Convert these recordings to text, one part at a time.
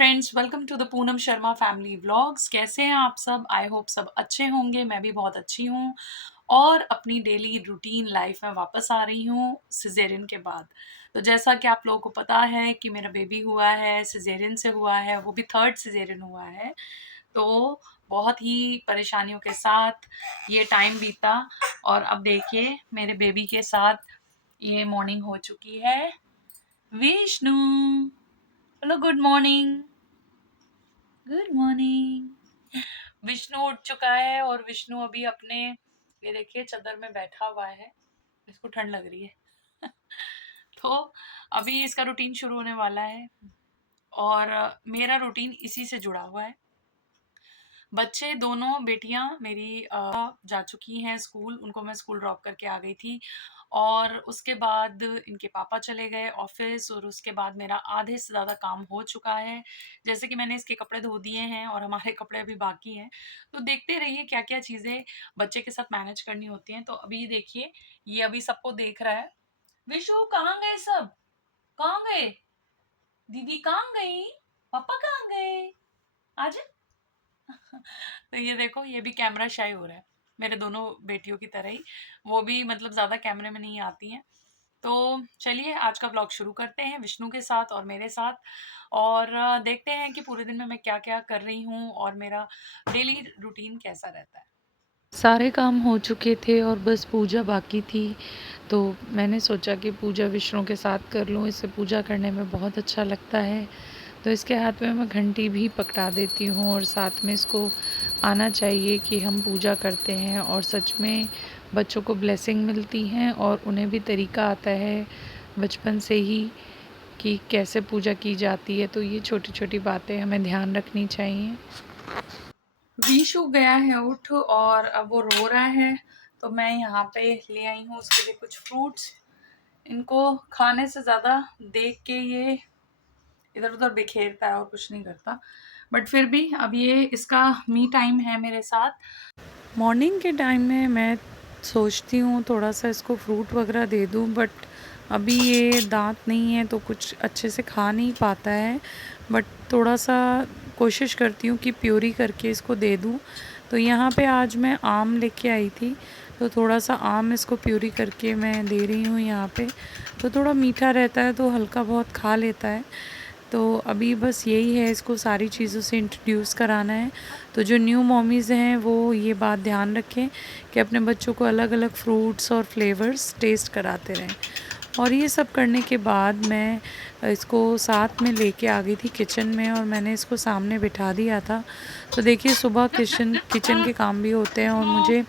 Friends, welcome to the Poonam Sharma family vlogs. कैसे हैं आप सब? आई होप सब अच्छे होंगे। मैं भी बहुत अच्छी हूँ और अपनी डेली रूटीन लाइफ में वापस आ रही हूँ सिजेरियन के बाद। तो जैसा कि आप लोगों को पता है कि मेरा बेबी हुआ है, सिजेरियन से हुआ है, वो भी थर्ड सिजेरियन हुआ है। तो बहुत ही परेशानियों के साथ ये टाइम बीता और अब देखिए मेरे बेबी के साथ ये मॉर्निंग हो चुकी है। Vishnu, hello, good morning. Good morning. Vishnu उठ चुका है और विष्णु अभी अपने, ये देखिए, चादर में बैठा हुआ है। इसको ठंड लग रही है। तो अभी इसका रूटीन शुरू होने वाला है और मेरा रूटीन इसी से जुड़ा हुआ है। बच्चे दोनों बेटियां मेरी जा चुकी हैं स्कूल। उनको मैं स्कूल ड्रॉप करके आ गई थी और उसके बाद इनके पापा चले गए ऑफिस और उसके बाद मेरा आधे से ज़्यादा काम हो चुका है। जैसे कि मैंने इसके कपड़े धो दिए हैं और हमारे कपड़े अभी बाकी हैं। तो देखते रहिए क्या क्या चीज़ें बच्चे के साथ मैनेज करनी होती हैं। तो अभी देखिए, ये अभी सबको देख रहा है। विशु, कहाँ गए सब? कहाँ गए? दीदी कहाँ गई? पापा कहाँ गए? आज तो ये देखो, ये भी कैमरा शाई हो रहा है मेरे दोनों बेटियों की तरह ही। वो भी मतलब ज़्यादा कैमरे में नहीं आती हैं। तो चलिए आज का ब्लॉग शुरू करते हैं विष्णु के साथ और मेरे साथ और देखते हैं कि पूरे दिन में मैं क्या क्या कर रही हूँ और मेरा डेली रूटीन कैसा रहता है। सारे काम हो चुके थे और बस पूजा बाकी थी। तो मैंने सोचा कि पूजा विष्णु के साथ कर लूँ, इसे पूजा करने में बहुत अच्छा लगता है। तो इसके हाथ में मैं घंटी भी पकड़ा देती हूँ और साथ में इसको आना चाहिए कि हम पूजा करते हैं और सच में बच्चों को ब्लेसिंग मिलती हैं और उन्हें भी तरीका आता है बचपन से ही कि कैसे पूजा की जाती है। तो ये छोटी छोटी बातें हमें ध्यान रखनी चाहिए। विशु गया है उठ और अब वो रो रहा है। तो मैं यहाँ पे ले आई हूँ उसके लिए कुछ फ्रूट्स। इनको खाने से ज़्यादा देख के ये इधर उधर बिखेरता है और कुछ नहीं करता। बट फिर भी अब ये इसका मी टाइम है मेरे साथ। मॉर्निंग के टाइम में मैं सोचती हूँ थोड़ा सा इसको फ्रूट वगैरह दे दूँ, बट अभी ये दांत नहीं है तो कुछ अच्छे से खा नहीं पाता है। बट थोड़ा सा कोशिश करती हूँ कि प्यूरी करके इसको दे दूँ। तो यहाँ पे आज मैं आम लेके आई थी, तो थोड़ा सा आम इसको प्यूरी करके मैं दे रही हूँ यहाँ पे। तो थोड़ा मीठा रहता है तो हल्का बहुत खा लेता है। तो अभी बस यही है, इसको सारी चीज़ों से इंट्रोड्यूस कराना है। तो जो न्यू मॉमीज़ हैं वो ये बात ध्यान रखें कि अपने बच्चों को अलग अलग फ्रूट्स और फ्लेवर्स टेस्ट कराते रहें। और ये सब करने के बाद मैं इसको साथ में लेके आ गई थी किचन में और मैंने इसको सामने बिठा दिया था। तो देखिए, सुबह किचन किचन के काम भी होते हैं और विष्णु, मुझे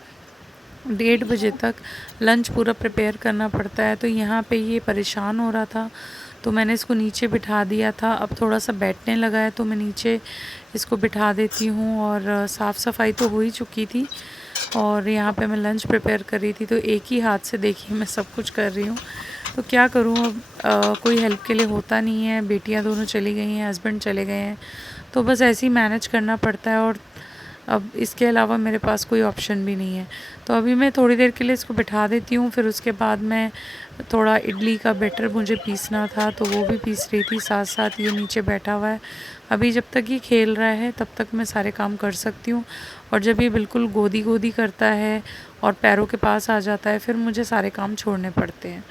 1:30 तक लंच पूरा प्रिपेयर करना पड़ता है। तो यहाँ पे ये परेशान हो रहा था तो मैंने इसको नीचे बिठा दिया था। अब थोड़ा सा बैठने लगा है तो मैं नीचे इसको बिठा देती हूँ। और साफ़ सफाई तो हो ही चुकी थी और यहाँ पे मैं लंच प्रिपेयर कर रही थी। तो एक ही हाथ से देखिए मैं सब कुछ कर रही हूँ। तो क्या करूँ अब, कोई हेल्प के लिए होता नहीं है। बेटियाँ दोनों चली गई हैं, हस्बैंड चले गए हैं, तो बस ऐसे ही मैनेज करना पड़ता है। और अब इसके अलावा मेरे पास कोई ऑप्शन भी नहीं है। तो अभी मैं थोड़ी देर के लिए इसको बिठा देती हूँ, फिर उसके बाद मैं थोड़ा इडली का बैटर मुझे पीसना था तो वो भी पीस रही थी, साथ साथ ये नीचे बैठा हुआ है। अभी जब तक ये खेल रहा है तब तक मैं सारे काम कर सकती हूँ, और जब ये बिल्कुल गोदी गोदी करता है और पैरों के पास आ जाता है फिर मुझे सारे काम छोड़ने पड़ते हैं।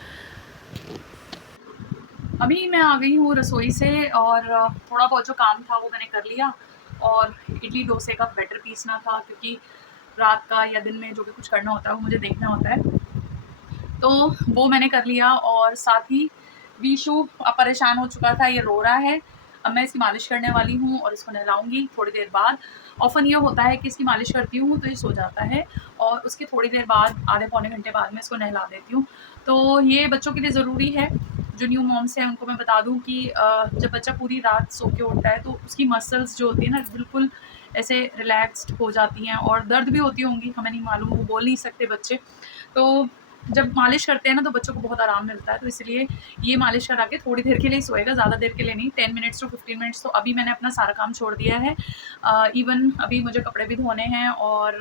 अभी मैं आ गई हूँ रसोई से और थोड़ा बहुत जो काम था वो मैंने कर लिया और इडली डोसे का बैटर पीसना था क्योंकि रात का या दिन में जो भी कुछ करना होता है वो मुझे देखना होता है। तो वो मैंने कर लिया और साथ ही वीशु अब परेशान हो चुका था, ये रो रहा है। अब मैं इसकी मालिश करने वाली हूँ और इसको नहलाऊँगी थोड़ी देर बाद। ऑफ़न ये होता है कि इसकी मालिश करती हूँ तो ये सो जाता है और उसके थोड़ी देर बाद, आधे पौने घंटे बाद, मैं इसको नहला देती हूँ। तो ये बच्चों के लिए ज़रूरी है। जो न्यू मॉम्स हैं उनको मैं बता दूँ कि जब बच्चा पूरी रात सो के उठता है तो उसकी मसल्स जो होती है ना, बिल्कुल ऐसे रिलैक्स्ड हो जाती हैं और दर्द भी होती होंगी, हमें नहीं मालूम, वो बोल नहीं सकते बच्चे। तो जब मालिश करते हैं ना तो बच्चों को बहुत आराम मिलता है, तो इसलिए ये मालिश करा के थोड़ी देर के लिए सोएगा, ज़्यादा देर के लिए नहीं, 10 मिनट्स टू 15 मिनट्स। तो अभी मैंने अपना सारा काम छोड़ दिया है। इवन अभी मुझे कपड़े भी धोने हैं और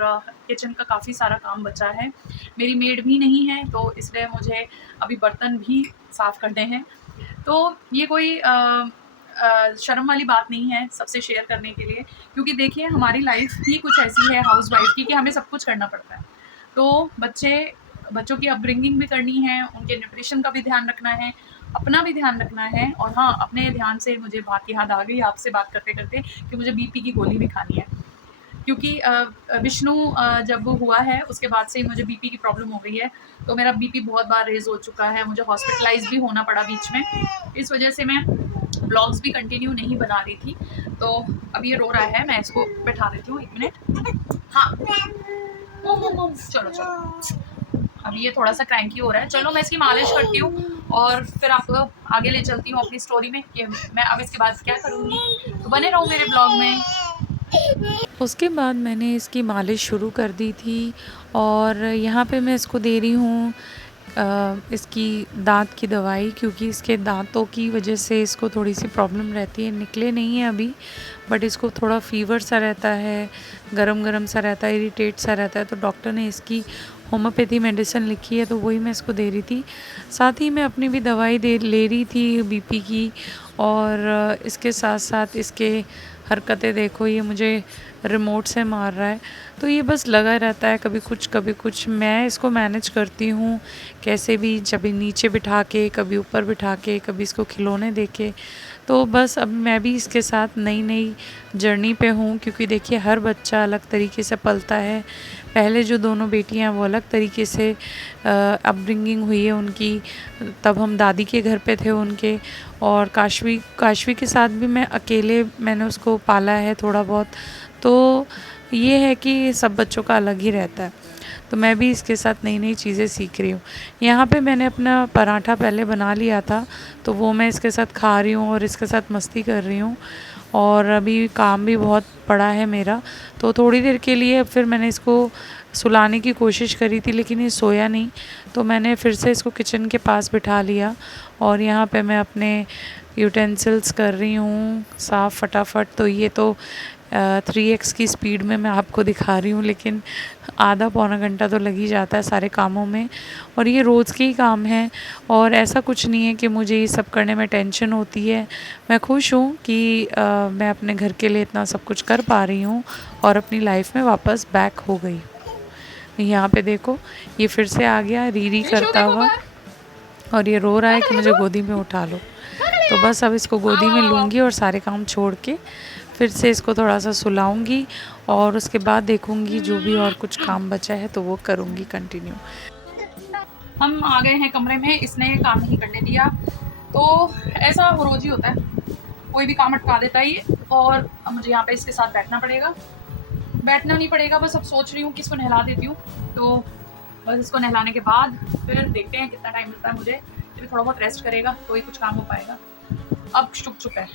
किचन का काफ़ी सारा काम बचा है। मेरी मेड भी नहीं है तो इसलिए मुझे अभी बर्तन भी साफ़ करने हैं। तो ये कोई शर्म वाली बात नहीं है सबसे शेयर करने के लिए, क्योंकि देखिए हमारी लाइफ ही कुछ ऐसी है हाउस वाइफ की कि हमें सब कुछ करना पड़ता है। तो बच्चों की अपब्रिंगिंग भी करनी है, उनके न्यूट्रिशन का भी ध्यान रखना है, अपना भी ध्यान रखना है। और हाँ, अपने ध्यान से मुझे बात याद आ गई आपसे बात करते करते कि मुझे बीपी की गोली भी खानी है, क्योंकि विष्णु जब हुआ है उसके बाद से ही मुझे बीपी की प्रॉब्लम हो गई है। तो मेरा बीपी बहुत बार रेज हो चुका है, मुझे हॉस्पिटलाइज भी होना पड़ा बीच में। इस वजह से मैं ब्लॉग्स भी कंटिन्यू नहीं बना रही थी। तो अब ये रो रहा है, मैं इसको बैठा देती हूँ 1 मिनट। हाँ, चलो चलो, अभी ये थोड़ा सा क्रैंकी हो रहा है। चलो मैं इसकी मालिश करती हूँ और फिर आपको आगे ले चलती हूँ अपनी स्टोरी में कि मैं अब इसके बाद क्या करूँगी। तो बने रहो मेरे ब्लॉग में। उसके बाद मैंने इसकी मालिश शुरू कर दी थी और यहाँ पे मैं इसको दे रही हूँ इसकी दाँत की दवाई, क्योंकि इसके दाँतों की वजह से इसको थोड़ी सी प्रॉब्लम रहती है। निकले नहीं है अभी, बट इसको थोड़ा फ़ीवर सा रहता है, गरम गरम सा रहता है, इरिटेट सा रहता है। तो डॉक्टर ने इसकी होम्योपैथी मेडिसिन लिखी है, तो वही मैं इसको दे रही थी। साथ ही मैं अपनी भी दवाई ले रही थी बीपी की। और इसके साथ साथ इसके हरकतें देखो, ये मुझे रिमोट से मार रहा है। तो ये बस लगा रहता है, कभी कुछ। मैं इसको मैनेज करती हूँ कैसे भी, कभी नीचे बिठा के, कभी ऊपर बिठा के, कभी इसको खिलौने दे के। तो बस अब मैं भी इसके साथ नई जर्नी पे हूँ, क्योंकि देखिए हर बच्चा अलग तरीके से पलता है। पहले जो दोनों बेटियां वो अलग तरीके से अपब्रिंगिंग हुई है उनकी, तब हम दादी के घर पे थे उनके। और काशवी के साथ भी मैं अकेले मैंने उसको पाला है थोड़ा बहुत। तो ये है कि सब बच्चों का अलग ही रहता है। तो मैं भी इसके साथ नई चीज़ें सीख रही हूँ। यहाँ पे मैंने अपना पराठा पहले बना लिया था, तो वो मैं इसके साथ खा रही हूँ और इसके साथ मस्ती कर रही हूँ। और अभी काम भी बहुत पड़ा है मेरा, तो थोड़ी देर के लिए फिर मैंने इसको सुलाने की कोशिश करी थी, लेकिन ये सोया नहीं। तो मैंने फिर से इसको किचन के पास बिठा लिया और यहाँ पे मैं अपने यूटेंसिल्स कर रही हूँ साफ़ फटाफट। तो ये तो 3x की स्पीड में मैं आपको दिखा रही हूँ, लेकिन आधा पौना घंटा तो लग ही जाता है सारे कामों में। और ये रोज़ के ही काम हैं, और ऐसा कुछ नहीं है कि मुझे ये सब करने में टेंशन होती है। मैं खुश हूँ कि मैं अपने घर के लिए इतना सब कुछ कर पा रही हूँ और अपनी लाइफ में वापस बैक हो गई। यहाँ पे देखो, ये फिर से आ गया री करता हुआ, और ये रो रहा है कि मुझे गोदी में उठा लो। तो बस अब इसको गोदी में लूँगी और सारे काम छोड़ के फिर से इसको थोड़ा सा सुलाऊंगी, और उसके बाद देखूंगी जो भी और कुछ काम बचा है तो वो करूंगी कंटिन्यू। हम आ गए हैं कमरे में, इसने काम नहीं करने दिया। तो ऐसा रोज ही होता है, कोई भी काम अटका देता है ये। और अब मुझे यहाँ पे इसके साथ बैठना नहीं पड़ेगा, बस अब सोच रही हूँ कि इसको नहला देती हूँ। तो बस इसको नहलाने के बाद फिर देखते हैं कितना टाइम मिलता है मुझे। फिर थोड़ा बहुत रेस्ट करेगा तो ही कुछ काम हो पाएगा। अब चुप है,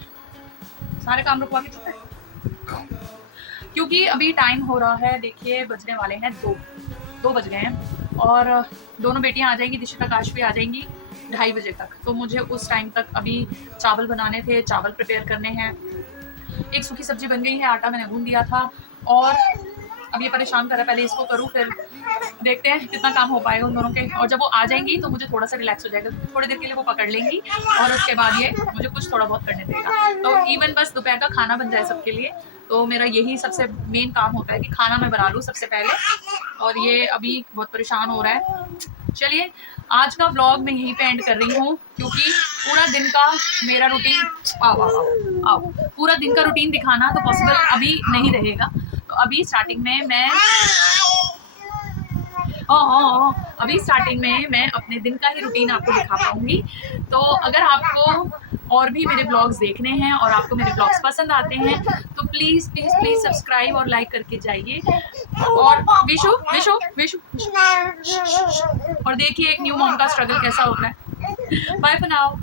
सारे काम रुकवा के चुप है, क्योंकि अभी टाइम हो रहा है, देखिए बजने वाले हैं 2 बज गए हैं। और दोनों बेटियां आ जाएंगी, दिशिता काशवी आ जाएंगी 2:30 बजे तक। तो मुझे उस टाइम तक अभी चावल बनाने थे, चावल प्रिपेयर करने हैं। एक सूखी सब्जी बन गई है, आटा मैंने गूंद दिया था। और अब ये परेशान कर रहा है, पहले इसको करूँ फिर देखते हैं कितना काम हो पाएगा उन दोनों के। और जब वो आ जाएंगी तो मुझे थोड़ा सा रिलैक्स हो जाएगा, थोड़ी देर के लिए वो पकड़ लेंगी और उसके बाद ये मुझे कुछ थोड़ा बहुत करने देगा। तो इवन बस दोपहर का खाना बन जाए सबके लिए, तो मेरा यही सबसे मेन काम होता है कि खाना मैं बना लूँ सबसे पहले। और ये अभी बहुत परेशान हो रहा है। चलिए, आज का व्लॉग मैं यहीं पे एंड कर रही हूँ, क्योंकि पूरा दिन का मेरा रूटीन आओ पूरा दिन का रूटीन दिखाना तो पॉसिबल अभी नहीं रहेगा। तो अभी स्टार्टिंग में मैं अभी स्टार्टिंग में मैं अपने दिन का ही रूटीन आपको दिखा पाऊंगी। तो अगर आपको और भी मेरे ब्लॉग्स देखने हैं और आपको मेरे ब्लॉग्स पसंद आते हैं तो प्लीज प्लीज प्लीज सब्सक्राइब और लाइक करके जाइए। और विशु विशु विशु और देखिए एक न्यू मॉम का स्ट्रगल कैसा होता है। Bye for now.